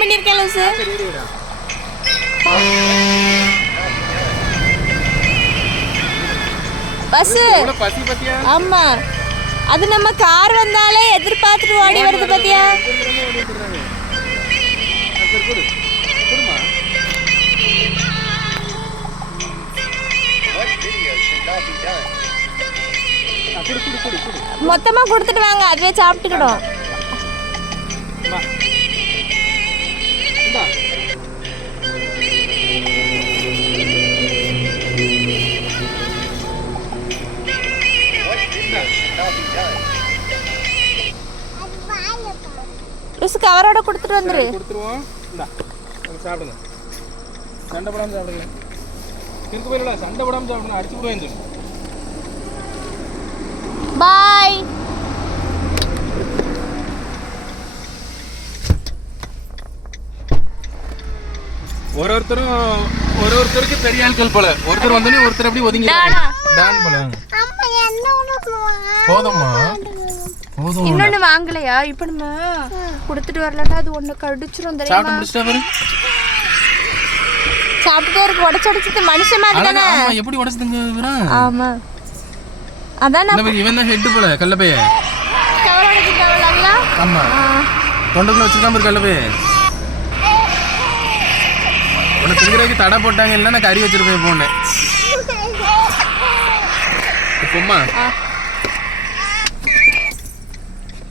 On பண்ணிருக்கேன் லூசு. Bus ஆமா, அது நம்ம கார் வந்தாலே எதிர்பார்த்துட்டு ஓடி வருது பாத்தியா. மொத்தமா கொடுத்துட்டு வாங்க, அதுவே சாப்பிட்டுக்கிடும். கவரோட கொடுத்துட்டு வந்துரு. கொடுத்துருவோம். சாப்பிடுங்க, சண்டை போடாம சாப்பிடுங்க. இருக்கு போயிடல, சண்டை போடாம சாப்பிடுங்க, அடிச்சு போய் சொல்லு. பாய். ஒருத்தருக்கு பெரிய ஆட்கள் போல. ஒருத்தர் வந்தோடனே ஒருத்தர் அப்படி ஒதுங்கி டான் போல. போதுமா? இன்னொன்னு வாங்கலையா? இப்ப நம்ம கொடுத்துட்டு வரலன்னா அது ஒண்ணு கடிச்சிரும் தெரியுமா? சாப்பிட்டு முடிச்சிட்டா பாரு. சாப்பிட்டே இருக்கு, உடைச்சடிச்சிட்டு மனுஷன் மாதிரி தானே. ஆமா, எப்படி உடைச்சதுங்க இவரா? ஆமா, அதான் இவன் தான் ஹெட் போல. கல்லப்பைய கவரோட கிட்டவளங்களா? ஆமா, தொண்டைக்குள்ள வச்சிருக்காம இருக்கு கல்லப்பைய. உனக்கு திங்கிறதுக்கு தடை போட்டாங்க, இல்லைன்னா கறி வச்சிருப்பேன் போனேன். இப்போம்மா